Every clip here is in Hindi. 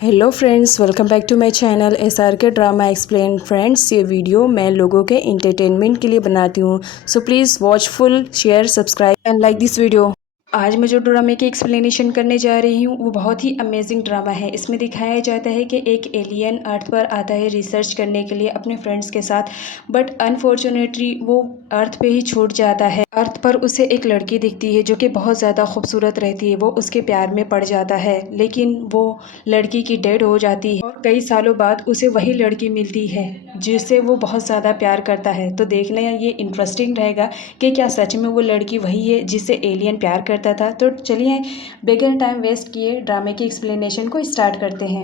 Hello friends, welcome back to my channel SRK drama explain. Friends, ये वीडियो मैं लोगों के एंटरटेनमेंट के लिए बनाती हूँ, so please watch full, share, subscribe and like this video. आज मैं जो ड्रामे की एक्सप्लेनेशन करने जा रही हूँ वो बहुत ही अमेजिंग ड्रामा है। इसमें दिखाया जाता है कि एक एलियन अर्थ पर आता है रिसर्च करने के लिए अपने फ्रेंड्स के साथ, बट अनफॉर्चुनेटली वो अर्थ पे ही छूट जाता है। अर्थ पर उसे एक लड़की दिखती है जो कि बहुत ज़्यादा खूबसूरत रहती है। वो उसके प्यार में पड़ जाता है, लेकिन वो लड़की की डेड हो जाती है और कई सालों बाद उसे वही लड़की मिलती है जिससे वो बहुत ज़्यादा प्यार करता है। तो देखना ये इंटरेस्टिंग रहेगा कि क्या सच में वो लड़की वही है जिससे एलियन प्यार करता था। तो चलिए बगैर टाइम वेस्ट किए ड्रामे की एक्सप्लेनेशन को स्टार्ट करते हैं।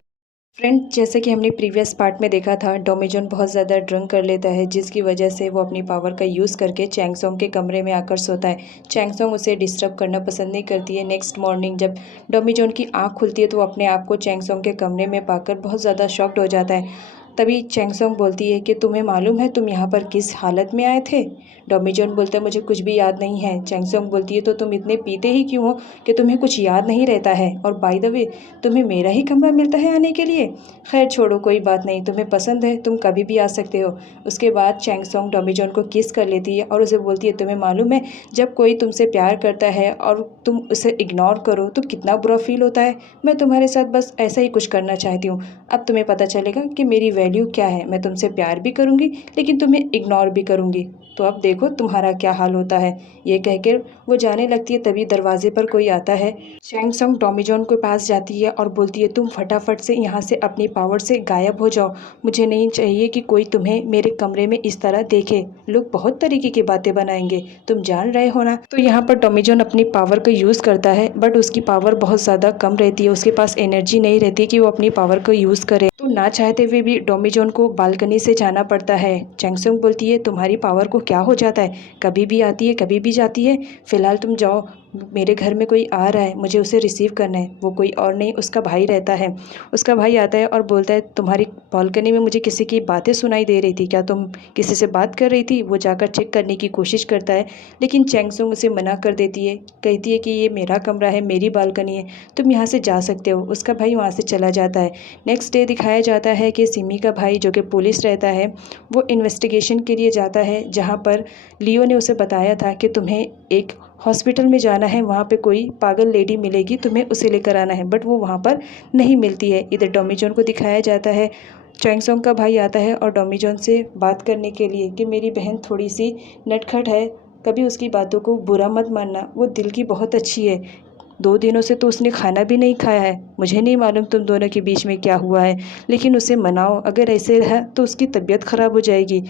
फ्रेंड, जैसे कि हमने प्रीवियस पार्ट में देखा था, डोमिजन बहुत ज़्यादा ड्रिंक कर लेता है जिसकी वजह से वो अपनी पावर का यूज़ करके चैंगसोंग के कमरे में आकर सोता है। चैंगसोंग उसे डिस्टर्ब करना पसंद नहीं करती है। नेक्स्ट मॉर्निंग जब डोमिजन की आँख खुलती है तो वो अपने आप को चैंगसोंग के कमरे में पाकर बहुत ज़्यादा शॉक्ड हो जाता है। तभी चैंगसोंग बोलती है कि तुम्हें मालूम है तुम यहाँ पर किस हालत में आए थे। डोमिजन बोलता है मुझे कुछ भी याद नहीं है। चैंगसोंग बोलती है तो तुम इतने पीते ही क्यों हो कि तुम्हें कुछ याद नहीं रहता है, और बाय द वे तुम्हें मेरा ही कमरा मिलता है आने के लिए। खैर छोड़ो, कोई बात नहीं, तुम्हें पसंद है तुम कभी भी आ सकते हो। उसके बाद चैंगसोंग डोमिजन को किस कर लेती है और उसे बोलती है तुम्हें मालूम है जब कोई तुमसे प्यार करता है और तुम उसे इग्नोर करो तो कितना बुरा फील होता है। मैं तुम्हारे साथ बस ऐसा ही कुछ करना चाहती हूँ। अब तुम्हें पता चलेगा कि मेरी वैल्यू क्या है। मैं तुमसे प्यार भी करूँगी लेकिन तुम्हें इग्नोर भी करूँगी, तो अब देखो तुम्हारा क्या हाल होता है। ये कहकर वो जाने लगती है, तभी दरवाजे पर कोई आता है। चैंगसोंग डोमिजन के पास जाती है और बोलती है तुम फटाफट से यहाँ से अपनी पावर से गायब हो जाओ। मुझे नहीं चाहिए कि कोई तुम्हें मेरे कमरे में इस तरह देखे। लोग बहुत तरीके की बातें बनाएंगे, तुम जान रहे हो ना। तो यहाँ पर डोमिजन अपनी पावर का यूज़ करता है, बट उसकी पावर बहुत ज़्यादा कम रहती है। उसके पास एनर्जी नहीं रहती कि वो अपनी पावर का यूज़ करे। तो ना चाहते हुए भी डोमिजन को बालकनी से जाना पड़ता है। चैंगसोंग बोलती है तुम्हारी पावर को क्या हो जाता है, कभी भी आती है कभी भी जाती है। फ़िलहाल तुम जाओ, मेरे घर में कोई आ रहा है, मुझे उसे रिसीव करना है। वो कोई और नहीं, उसका भाई रहता है। उसका भाई आता है और बोलता है तुम्हारी बालकनी में मुझे किसी की बातें सुनाई दे रही थी, क्या तुम किसी से बात कर रही थी। वो जाकर चेक करने की कोशिश करता है, लेकिन चैंगसोंग उसे मना कर देती है। कहती है कि ये मेरा कमरा है, मेरी बालकनी है, तुम यहाँ से जा सकते हो। उसका भाई वहाँ से चला जाता है। नेक्स्ट डे दिखाया जाता है कि सिमी का भाई जो कि पुलिस रहता है, वो इन्वेस्टिगेशन के लिए जाता है जहाँ पर लियो ने उसे बताया था कि तुम्हें एक हॉस्पिटल में जाना है, वहाँ पे कोई पागल लेडी मिलेगी, तुम्हें उसे लेकर आना है। बट वो वहाँ पर नहीं मिलती है। इधर डोमिजन को दिखाया जाता है, चैंगसोंग का भाई आता है और डोमिजन से बात करने के लिए कि मेरी बहन थोड़ी सी नटखट है, कभी उसकी बातों को बुरा मत मानना, वो दिल की बहुत अच्छी है। 2 दिनों से तो उसने खाना भी नहीं खाया है। मुझे नहीं मालूम तुम दोनों के बीच में क्या हुआ है, लेकिन उसे मनाओ, अगर ऐसे रहा तो उसकी तबीयत ख़राब हो जाएगी।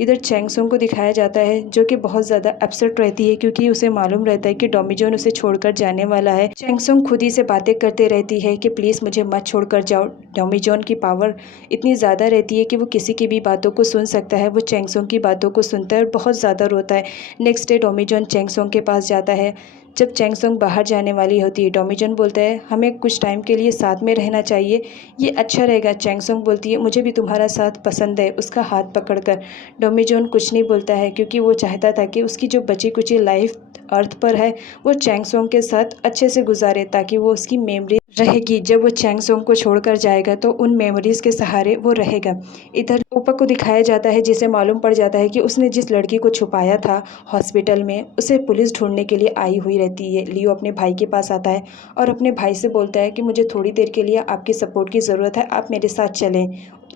इधर चैंगसोंग को दिखाया जाता है जो कि बहुत ज़्यादा अपसेट रहती है क्योंकि उसे मालूम रहता है कि डोमिजन उसे छोड़कर जाने वाला है। चैंगसोंग खुद ही से बातें करते रहती है कि प्लीज़ मुझे मत छोड़कर जाओ। डोमिजन की पावर इतनी ज़्यादा रहती है कि वो किसी की भी बातों को सुन सकता है। वो चैंगसोंग की बातों को सुनता है और बहुत ज़्यादा रोता है। नेक्स्ट डे डोमिजन चैंगसोंग के पास जाता है। जब चैंगसोंग बाहर जाने वाली होती है, डोमिजन बोलता है हमें कुछ टाइम के लिए साथ में रहना चाहिए, ये अच्छा रहेगा। चैंगसोंग बोलती है मुझे भी तुम्हारा साथ पसंद है, उसका हाथ पकड़कर। डोमिजन कुछ नहीं बोलता है क्योंकि वो चाहता था कि उसकी जो बची कुची लाइफ अर्थ पर है वो चैंगसोंग के साथ अच्छे से गुजारे, ताकि वो उसकी मेमोरी रहेगी। जब वो चैंगसोंग को छोड़कर जाएगा तो उन मेमोरीज़ के सहारे वो रहेगा। इधर ओपा को दिखाया जाता है जिसे मालूम पड़ जाता है कि उसने जिस लड़की को छुपाया था हॉस्पिटल में, उसे पुलिस ढूंढने के लिए आई हुई रहती है। लियो अपने भाई के पास आता है और अपने भाई से बोलता है कि मुझे थोड़ी देर के लिए आपकी सपोर्ट की ज़रूरत है, आप मेरे साथ चलें।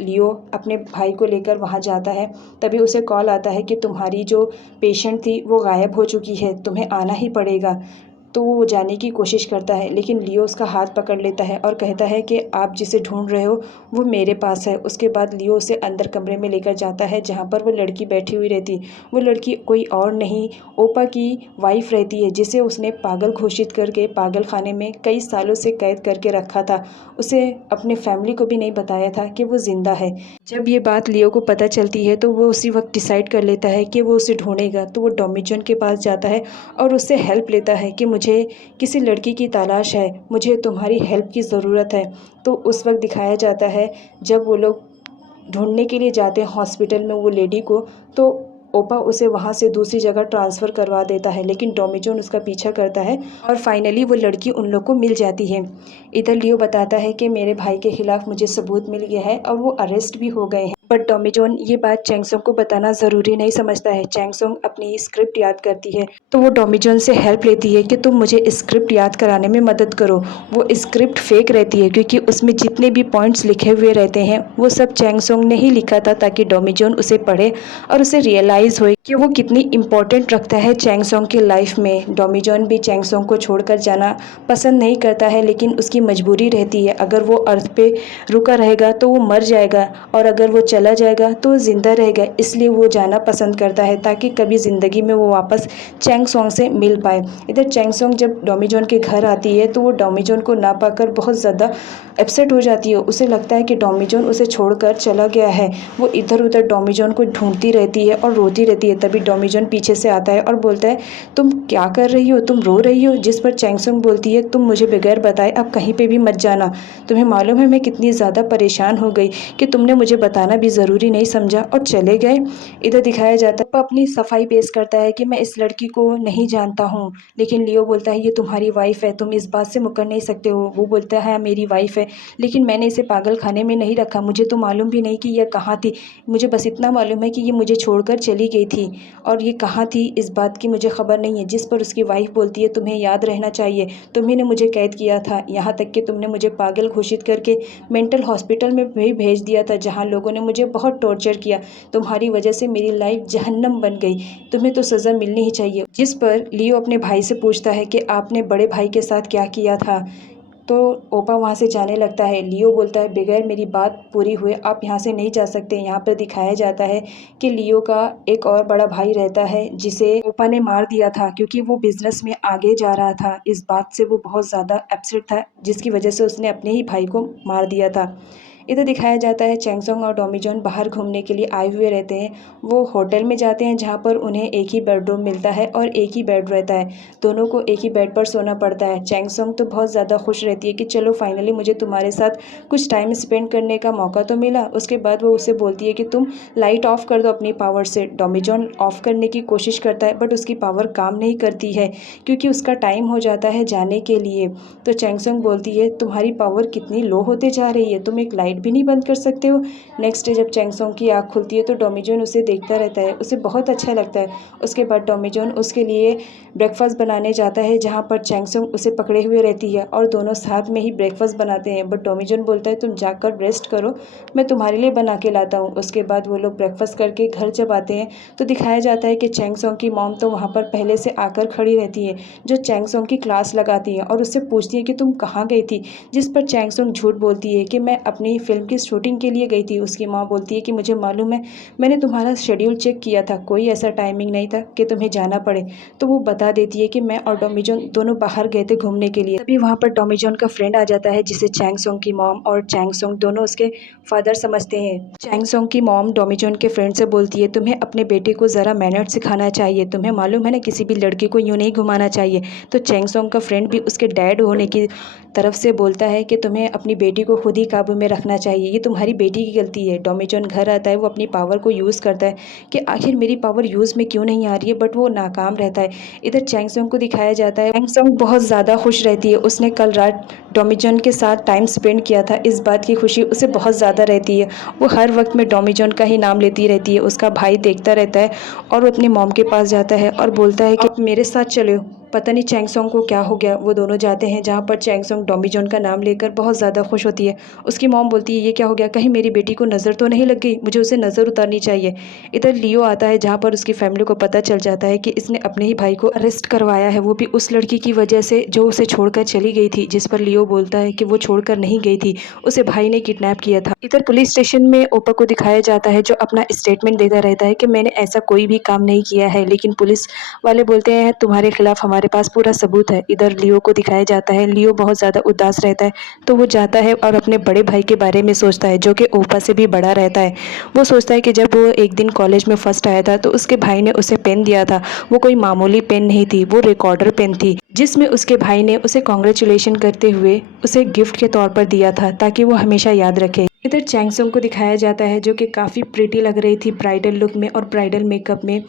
लियो अपने भाई को लेकर वहाँ जाता है। तभी उसे कॉल आता है कि तुम्हारी जो पेशेंट थी वो गायब हो चुकी है, तुम्हें आना ही पड़ेगा। तो वो जाने की कोशिश करता है, लेकिन लियो उसका हाथ पकड़ लेता है और कहता है कि आप जिसे ढूंढ रहे हो वो मेरे पास है। उसके बाद लियो उसे अंदर कमरे में लेकर जाता है जहाँ पर वो लड़की बैठी हुई रहती। वो लड़की कोई और नहीं, ओपा की वाइफ रहती है, जिसे उसने पागल घोषित करके पागल खाने में कई सालों से कैद करके रखा था। उसे अपने फैमिली को भी नहीं बताया था कि वो ज़िंदा है। जब ये बात लियो को पता चलती है तो वो उसी वक्त डिसाइड कर लेता है कि वो उसे ढूंढेगा। तो वो डोमिजन के पास जाता है और उससे हेल्प लेता है कि मुझे किसी लड़की की तलाश है, मुझे तुम्हारी हेल्प की ज़रूरत है। तो उस वक्त दिखाया जाता है जब वो लोग ढूंढने के लिए जाते हैं हॉस्पिटल में वो लेडी को, तो ओपा उसे वहाँ से दूसरी जगह ट्रांसफ़र करवा देता है, लेकिन टॉमी जॉन उसका पीछा करता है और फाइनली वो लड़की उन लोग को मिल जाती है। इधर लियो बताता है कि मेरे भाई के खिलाफ मुझे सबूत मिल गया है और वो अरेस्ट भी हो गए हैं। बट टॉमी जॉन ये बात चैंगसोंग को बताना ज़रूरी नहीं समझता है। चैंगसोंग अपनी स्क्रिप्ट याद करती है तो वो टॉमी जॉन से हेल्प लेती है कि तुम मुझे स्क्रिप्ट याद कराने में मदद करो। वो स्क्रिप्ट फेक रहती है क्योंकि उसमें जितने भी पॉइंट्स लिखे हुए रहते हैं वो सब चैंगसोंग ने ही लिखा था, ताकि टॉमी जॉन उसे पढ़े और उसे रियलाइज़ हो कि वो कितनी इम्पोर्टेंट रखता है चैंगसोंग की लाइफ में। टॉमी जॉन भी चैंगसोंग को छोड़कर जाना पसंद नहीं करता है, लेकिन उसकी मजबूरी रहती है। अगर वो अर्थ पे रुका रहेगा तो वो मर जाएगा और अगर वो चला जाएगा तो ज़िंदा रहेगा, इसलिए वो जाना पसंद करता है ताकि कभी ज़िंदगी में वो वापस चैंगसोंग से मिल पाए। इधर चैंगसोंग जब टॉमी जॉन के घर आती है तो वो टॉमी जॉन को ना पाकर बहुत ज़्यादा अपसेट हो जाती है। उसे लगता है कि टॉमी जॉन उसे छोड़कर चला गया है। वो इधर उधर टॉमी जॉन को ढूंढती रहती है और रोती रहती है। तभी टॉमी जॉन पीछे से आता है और बोलता है, तुम क्या कर रही हो, तुम रो रही हो। जिस पर चैंगसोंग बोलती है, तुम मुझे बगैर बताए अब कहीं पे भी मत जाना। तुम्हें मालूम है मैं कितनी ज़्यादा परेशान हो गई कि तुमने मुझे बताना भी ज़रूरी नहीं समझा और चले गए। इधर दिखाया जाता है अपनी सफाई पेश करता है कि मैं इस लड़की को नहीं जानता हूँ, लेकिन लियो बोलता है ये तुम्हारी वाइफ है, तुम इस बात से मुकर नहीं सकते हो। वो बोलता है मेरी वाइफ है, लेकिन मैंने इसे पागल खाने में नहीं रखा, मुझे तो मालूम भी नहीं कि यह कहाँ थी। मुझे बस इतना मालूम है कि ये मुझे छोड़कर चली गई थी और ये कहाँ थी इस बात की मुझे खबर नहीं है। जिस पर उसकी वाइफ बोलती है, तुम्हें याद रहना चाहिए, तुम्ही ने मुझे कैद किया था, यहाँ तक कि तुमने मुझे पागल घोषित करके मेंटल हॉस्पिटल में भी भेज दिया था, जहाँ लोगों ने मुझे बहुत टॉर्चर किया। तुम्हारी वजह से मेरी लाइफ जहन्नम बन गई, तुम्हें तो सज़ा मिलनी ही चाहिए। जिस पर लियो अपने भाई से पूछता है कि आपने बड़े भाई के साथ क्या किया था, तो ओपा वहाँ से जाने लगता है। लियो बोलता है बगैर मेरी बात पूरी हुए आप यहाँ से नहीं जा सकते। यहाँ पर दिखाया जाता है कि लियो का एक और बड़ा भाई रहता है जिसे ओपा ने मार दिया था क्योंकि वो बिजनेस में आगे जा रहा था। इस बात से वो बहुत ज़्यादा अपसेट था, जिसकी वजह से उसने अपने ही भाई को मार दिया था। इधर दिखाया जाता है चैंगसोंग और टॉमी जॉन बाहर घूमने के लिए आए हुए रहते हैं। वो होटल में जाते हैं जहाँ पर उन्हें एक ही बेडरूम मिलता है और एक ही बेड रहता है। दोनों को एक ही बेड पर सोना पड़ता है। चैंगसोंग तो बहुत ज़्यादा खुश रहती है कि चलो फाइनली मुझे तुम्हारे साथ कुछ टाइम स्पेंड करने का मौका तो मिला। उसके बाद वो उसे बोलती है कि तुम लाइट ऑफ कर दो अपनी पावर से। टॉमी जॉन ऑफ करने की कोशिश करता है बट उसकी पावर काम नहीं करती है क्योंकि उसका टाइम हो जाता है जाने के लिए। तो चैंगसोंग बोलती है तुम्हारी पावर कितनी लो होते जा रही है, तुम एक लाइट भी नहीं बंद कर सकते हो। नेक्स्ट डे जब चैंगसोंग की आँख खुलती है तो टॉमी जॉन उसे देखता रहता है, उसे बहुत अच्छा लगता है। उसके बाद टॉमी जॉन उसके लिए ब्रेकफास्ट बनाने जाता है जहाँ पर चैंगसोंग उसे पकड़े हुए रहती है और दोनों साथ में ही ब्रेकफास्ट बनाते हैं। बट टॉमी जॉन बोलता है तुम जाकर रेस्ट करो, मैं तुम्हारे लिए बना के लाता हूँ। उसके बाद वो लोग ब्रेकफास्ट करके घर जब आते हैं तो दिखाया जाता है कि चैंगसोंग की मॉम तो वहाँ पर पहले से आकर खड़ी रहती है, जो चैंगसोंग की क्लास लगाती है और उससे पूछती है कि तुम कहाँ गई थी। जिस पर चैंगसोंग झूठ बोलती है कि मैं अपनी फिल्म की शूटिंग के लिए गई थी। उसकी माँ बोलती है कि मुझे मालूम है, मैंने तुम्हारा शेड्यूल चेक किया था, कोई ऐसा टाइमिंग नहीं था कि तुम्हें जाना पड़े। तो वो बता देती है कि मैं और टॉमी जॉन दोनों बाहर गए थे घूमने के लिए। तभी वहाँ पर टॉमी जॉन का फ्रेंड आ जाता है जिसे चैंगसोंग की मॉम और चैंगसोंग दोनों उसके फादर समझते हैं। चैंगसोंग की मॉम टॉमी जॉन के फ्रेंड से बोलती है तुम्हें अपने बेटे को ज़रा मैनर्स सिखाना चाहिए, तुम्हें मालूम है ना किसी भी लड़की को यूँ नहीं घुमाना चाहिए। तो चैंगसोंग का फ्रेंड भी उसके डैड होने की तरफ से बोलता है कि तुम्हें अपनी बेटी को खुद ही काबू में रखना चाहिए, ये तुम्हारी बेटी की गलती है। टॉमी जॉन घर आता है, वो अपनी पावर को यूज़ करता है कि आखिर मेरी पावर यूज़ में क्यों नहीं आ रही है, बट वो नाकाम रहता है। इधर चैंगसोंग को दिखाया जाता है, चैंगसोंग बहुत ज़्यादा खुश रहती है। उसने कल रात टॉमी जॉन के साथ टाइम स्पेंड किया था, इस बात की खुशी उसे बहुत ज़्यादा रहती है। वो हर वक्त में टॉमी जॉन का ही नाम लेती रहती है। उसका भाई देखता रहता है और वो अपनी मॉम के पास जाता है और बोलता है कि आप मेरे साथ चलो। पता नहीं चैंगसोंग को क्या हो गया, वो दोनों जाते हैं जहाँ पर चैंगसोंग टॉमी जॉन का नाम लेकर बहुत ज़्यादा खुश होती है। उसकी मॉम बोलती है ये क्या हो गया, कहीं मेरी बेटी को नज़र तो नहीं लग गई, मुझे उसे नज़र उतारनी चाहिए। इधर लियो आता है जहाँ पर उसकी फैमिली को पता चल जाता है कि इसने अपने ही भाई को अरेस्ट करवाया है, वो भी उस लड़की की वजह से जो उसे छोड़कर चली गई थी। जिस पर लियो बोलता है कि वो छोड़कर नहीं गई थी, उसे भाई ने किडनैप किया था। इधर पुलिस स्टेशन में ओपा को दिखाया जाता है जो अपना स्टेटमेंट देता रहता है कि मैंने ऐसा कोई भी काम नहीं किया है, लेकिन पुलिस वाले बोलते हैं तुम्हारे खिलाफ हमारे पास पूरा सबूत है। इधर लियो को दिखाया जाता है, लियो बहुत ज़्यादा उदास रहता है तो वो जाता है और अपने बड़े भाई के बारे में सोचता है जो कि ओपा से भी बड़ा रहता है। वो सोचता है कि जब वो एक दिन कॉलेज में फर्स्ट आया था तो उसके भाई ने उसे पेन दिया था, वो कोई मामूली पेन नहीं थी, वो रिकॉर्डर पेन थी, जिसमें उसके भाई ने उसे कॉन्ग्रेचुलेशन करते हुए उसे गिफ्ट के तौर पर दिया था ताकि वो हमेशा याद रखे। इधर चैंगसोंग को दिखाया जाता है जो कि काफ़ी प्रिटी लग रही थी ब्राइडल लुक में और ब्राइडल मेकअप में।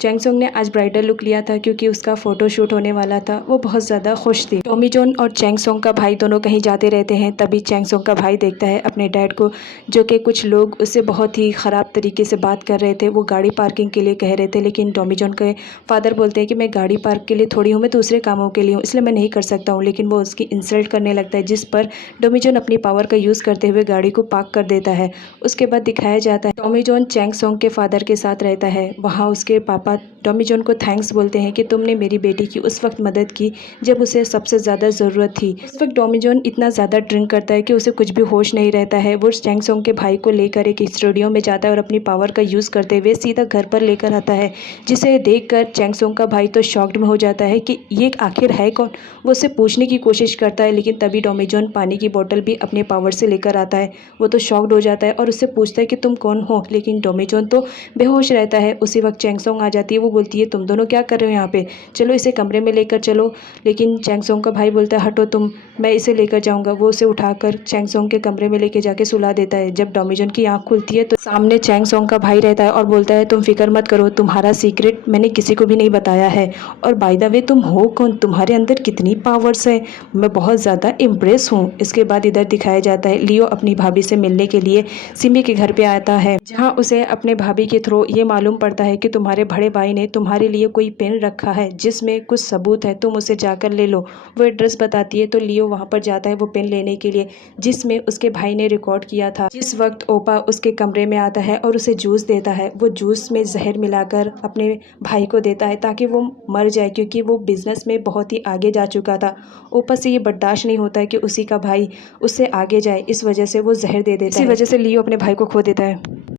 चैंगसोंग ने आज ब्राइडल लुक लिया था क्योंकि उसका फ़ोटोशूट होने वाला था। वो बहुत ज़्यादा खुश थी। टॉमी जॉन और चैंगसोंग का भाई दोनों कहीं जाते रहते हैं। तभी चैंगसोंग का भाई देखता है अपने डैड को, जो कि कुछ लोग उससे बहुत ही ख़राब तरीके से बात कर रहे थे। वो गाड़ी पार्किंग के लिए कह रहे थे, लेकिन टॉमी जॉन के फादर बोलते हैं कि मैं गाड़ी पार्क के लिए थोड़ी हूँ, मैं दूसरे कामों के लिए हूँ, इसलिए मैं नहीं कर सकता हूँ। लेकिन वो उसकी इंसल्ट करने लगता है, जिस पर टॉमी जॉन अपनी पावर का यूज़ करते हुए गाड़ी को पार्क कर देता है। उसके बाद दिखाया जाता है टॉमी जॉन चैंगसोंग के फादर के साथ रहता है। वहाँ उसके पापा टॉमी जॉन को थैंक्स बोलते हैं कि तुमने मेरी बेटी की उस वक्त मदद की जब उसे सबसे ज़्यादा ज़रूरत थी। उस वक्त टॉमी जॉन इतना ज़्यादा ड्रिंक करता है कि उसे कुछ भी होश नहीं रहता है। वो चैंगसोंग के भाई को लेकर एक स्टूडियो में जाता है और अपनी पावर का यूज़ करते हुए सीधा घर पर लेकर आता है, जिसे देखकर चैंगसोंग का भाई तो शॉक्ड में हो जाता है कि ये आखिर है कौन। वो उससे पूछने की कोशिश करता है, लेकिन तभी टॉमी जॉन पानी की बोतल भी अपने पावर से लेकर आता है। वो तो शॉक्ड हो जाता है और उससे पूछता है कि तुम कौन हो, लेकिन टॉमी जॉन तो बेहोश रहता है। उसी वक्त चैंगसोंग आ जाती है। वो बोलती है तुम दोनों क्या कर रहे हो यहाँ पे, चलो इसे कमरे में लेकर चलो। लेकिन चैंगसोंग का भाई बोलता है हटो तुम, मैं इसे लेकर जाऊंगा। वो उसे उठाकर चैंगसोंग के कमरे में लेके जाके सुला देता है। जब टॉमी जॉन की आँख खुलती है तो सामने चैंगसोंग का भाई रहता है और बोलता है तुम फिक्र मत करो, तुम्हारा सीक्रेट मैंने किसी को भी नहीं बताया है। और बाय द वे तुम हो कौन, तुम्हारे अंदर कितनी पावर्स है, मैं बहुत ज़्यादा इम्प्रेस हूँ। इसके बाद इधर दिखाया जाता है लियो अपनी भाभी से मिलने के लिए सिमी के घर पे आता है, जहाँ उसे अपने भाभी के थ्रू ये मालूम पड़ता है कि तुम्हारे बड़े भाई ने तुम्हारे लिए कोई पेन रखा है जिसमें कुछ सबूत है, तुम उसे जाकर ले लो। वो एड्रेस बताती है तो लियो वहाँ पर जाता है वो पेन लेने के लिए जिसमें उसके भाई ने रिकॉर्ड किया था। जिस वक्त ओपा उसके कमरे में आता है और उसे जूस देता है, वो जूस में जहर मिलाकर अपने भाई को देता है ताकि वो मर जाए, क्योंकि वो बिजनेस में बहुत ही आगे जा चुका था। ओपा से ये बर्दाश्त नहीं होता है कि उसी का भाई उससे आगे जाए, इस वजह से वो जहर दे देता है। इसी वजह से लियो अपने भाई को खो देता है।